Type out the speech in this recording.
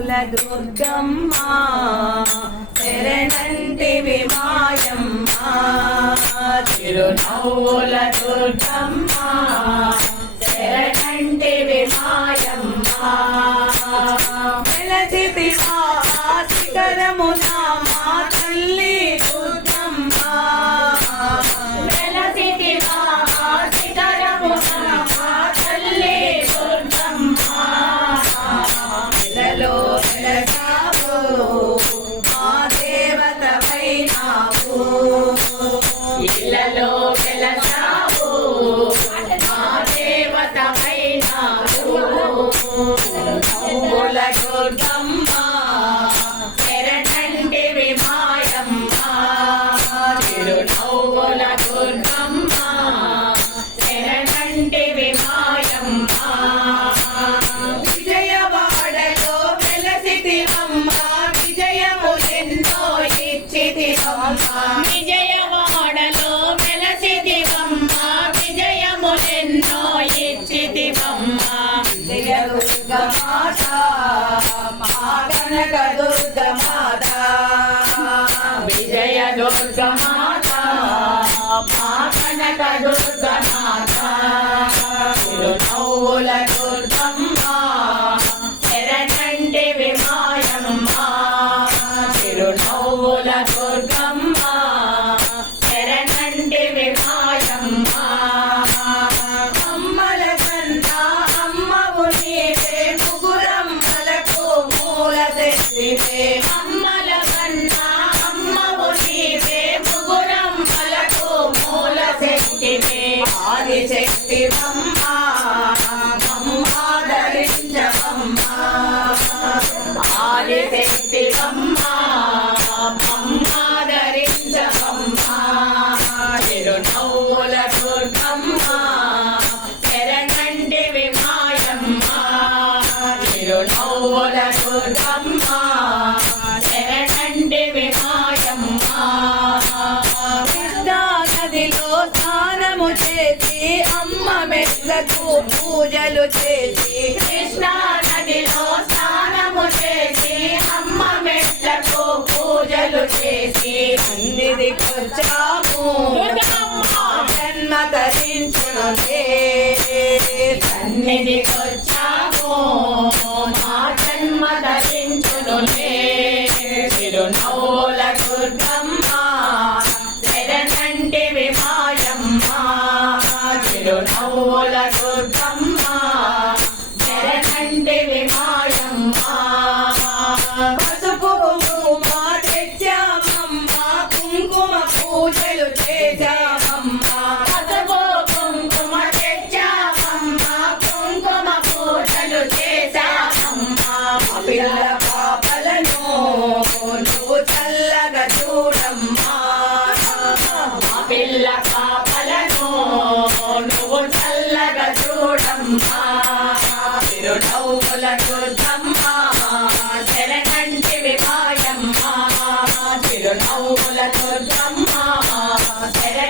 కుల దుర్గమ్మ శరణంటివి మాయమ్మ చిరునవ్వుల దుర్గమ్మ శరణంటివి మాయమ్మ వెలసితివా శిఖరమున మా తల్లి పూల దుర్గమ్మ మాయమ్మ. చిరునవ్వుల దుర్గమ్మ. శరణంటివి మాయమ్మ. విజయవాడలో వెలసితివమ్మ విజయములెన్నో ఇచ్చితివమ్మ విజయవాడలో వెలసితివమ్మ విజయములెన్నో ఇచ్చితివమ్మ విజయ దుర్గ మాత మా కనక దుర్గ మాత విజయ దుర్గ మాత మా కనక దుర్గ మాత చిరునవ్వుల దుర్గమ్మ శరణంటి విమాయమ్మ చిరునవ్వుల దుర్గమ్మ శరణంటి విమాయమ్మ అమ్మల కన్నా అమ్మవు నీవే come. చేసి అమ్మ మెట్లకు పూజలు చేసి కృష్ణా నదిలో స్నానము చేసి అమ్మ మెట్లకు పూజలు చేసి సన్నిధికొచ్చాము జన్మ ధరించునులే సన్నిధికొచ్చాము మా జన్మ ధరించునులే చిరునవ్వుల దుర్గమ్మ శరణంటి పసుపు కుంకుమ తెచ్చామమ్మ కుంకుమ పూజలు పసుపు కుంకుమ కుంకుమ పూజలు పిల్ల పాపలను చల్లగా చూడమ్మా. పిల్ల చిరునవ్వుల దుర్గమ్మ శరణంటి విమాయమ్మ చిరునవ్వుల దుర్గమ్మ శరణంటి